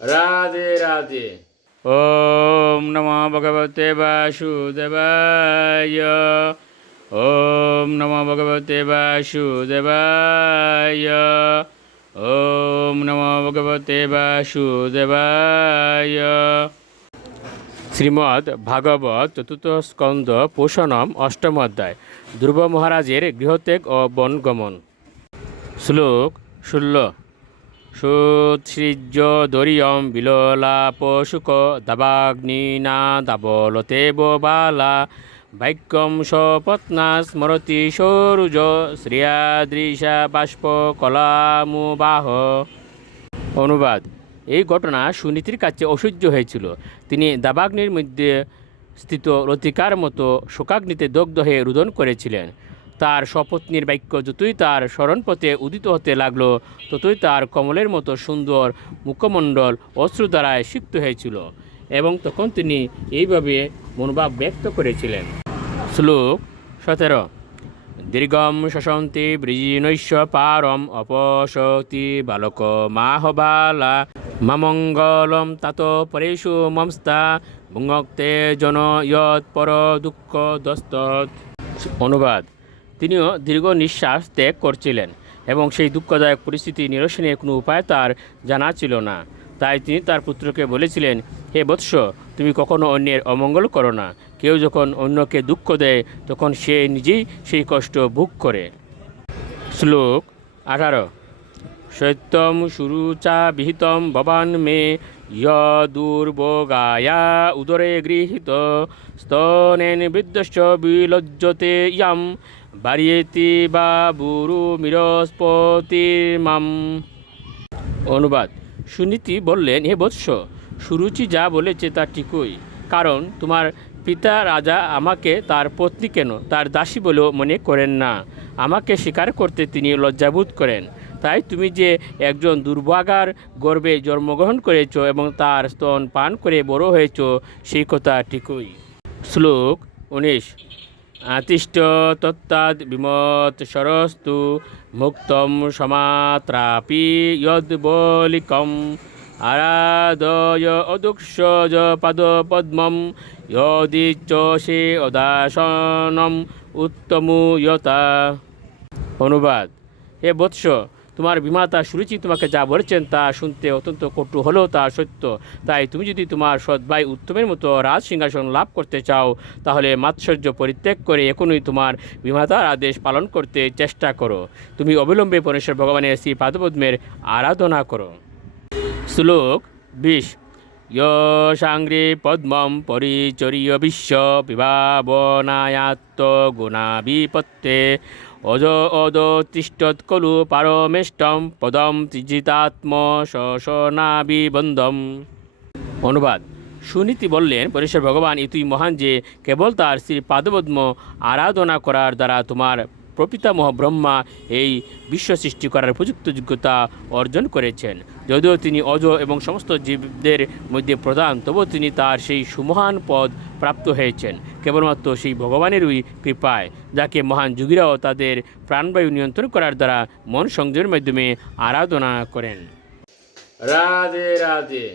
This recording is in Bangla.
রাধে রাধে। ওম নমো ভগবতে বাসুদেবায়। ওম নমো ভগবতে বাসুদেবায়। ওম নমো ভগবতে বাসুদেবায়। শ্রীমদ্ ভাগবত চতুর্থ স্কন্দ পোষণম অষ্টম অধ্যায়। ধ্রুব মহারাজের গৃহত্যাগ ও বনগমন। শ্লোক 16। সুৎসৃজ্য দরিয়ম বিলোলাপ শুক দাবাগ্নিনা দাবলতেব বালা বাক্যম স্বপত্না স্মরতি সরুজ শ্রিয়াদৃশা বাষ্প কলামুবাহ। অনুবাদ: এই ঘটনা সুনীতির কাছে অসহ্য হয়েছিল। তিনি দাবাগ্নির মধ্যে স্থিত লতিকার মতো শোকাগ্নিতে দগ্ধ হয়ে রুদন করেছিলেন। তার স্বপত্নীর বাক্য যতই তার স্মরণপথে উদিত হতে লাগল, ততই তার কমলের মতো সুন্দর মুখমণ্ডল অশ্রু দ্বারায় সিক্ত হয়েছিল, এবং তখন তিনি এইভাবে মনোভাব ব্যক্ত করেছিলেন। শ্লোক 17। দীর্ঘম শশন্তি বৃজিনৈশ্য পারম অপশতি বালক মাহবালা মামঙ্গলম তাত পরেষু মমস্তা ভুঙ্গক্তে জন ইয়ৎ পর দুঃখ দস্তৎ। অনুবাদ: তিনিও দীর্ঘ নিঃশ্বাস ত্যাগ করছিলেন এবং সেই দুঃখদায়ক পরিস্থিতি নিরসনের কোনো উপায় তার জানা ছিল না। তাই তিনি তার পুত্রকে বলেছিলেন, হে বৎস, তুমি কখনো অন্যের অমঙ্গল করো না। কেউ যখন অন্যকে দুঃখ দেয় তখন সে নিজেই সেই কষ্ট ভোগ করে। শ্লোক 18। সত্যম সুরুচা বিহিতম ভবান মে দুর্ভোগায়া উদরে গৃহীত স্তনেন বৃদ্ধশ্চ বিলজ্জতে ইয়াম বারিয়েতি বা বুরু মিরস্পতির্মাম। অনুবাদ: সুনীতি বললেন, হে বৎস, সুরুচি যা বলেছে তা ঠিকই, কারণ তোমার পিতা রাজা আমাকে তার পত্নী কেন তার দাসী বলেও মনে করেন না। আমাকে স্বীকার করতে তিনি লজ্জাবোধ করেন। তাই তুমি যে একজন দুর্ভাগার গর্ভে জন্মগ্রহণ করেছ এবং তার স্তন পান করে বড় হয়েছ, সেই কথা ঠিকই। শ্লোক 19। আতিষ্ঠ তত্তাদ বিমত সরস্তু মুক্তম সমাত্রাপি যদ্বলিকম আরাধয় অদুক্ষজ পাদপদ্মম যদিচ্ছসে অদাসনম উত্তমুয়তা। অনুবাদ: হে বৎস, তোমার বিমাতা সুরুচি তোমাকে যা বলেছেন তা শুনতে অত্যন্ত কটু হলেও তা সত্য। তাই তুমি যদি তোমার সৎ ভাই উত্তমের মতো রাজ সিংহাসন লাভ করতে চাও, তাহলে মাৎসর্য পরিত্যাগ করে এখনই তোমার বিমাতার আদেশ পালন করতে চেষ্টা করো। তুমি অবিলম্বে পরমেশ্বর ভগবানের শ্রী পাদপদ্মের আরাধনা করো। শ্লোক 20। সাংগ্রে পদ্মম পরিচর্য বিশ্ব বিভাবনায়াত্ম গুণাবিপত্তে অজ অদ তিষ্ঠৎ খলু পারমেষ্টম পদম ত্রিজিতাত্ম শশনাবিবন্ধম। অনুবাদ: সুনীতি বললেন, পরমেশ্বর ভগবান এতই মহান যে কেবল তার শ্রী পাদপদ্ম আরাধনা করার দ্বারা তোমার প্রপিতামহ ব্রহ্মা এই বিশ্ব সৃষ্টি করার উপযুক্ত যোগ্যতা অর্জন করেছেন। যদিও তিনি অজ এবং সমস্ত জীবদের মধ্যে প্রধান, তবুও তিনি তার সেই সুমহান পদ প্রাপ্ত হয়েছেন কেবলমাত্র সেই ভগবানেরই কৃপায়, যাকে মহান যোগীরাও তাদের প্রাণবায়ু নিয়ন্ত্রণ করার দ্বারা মন সংযমের মাধ্যমে আরাধনা করেন। রাধে রাধে।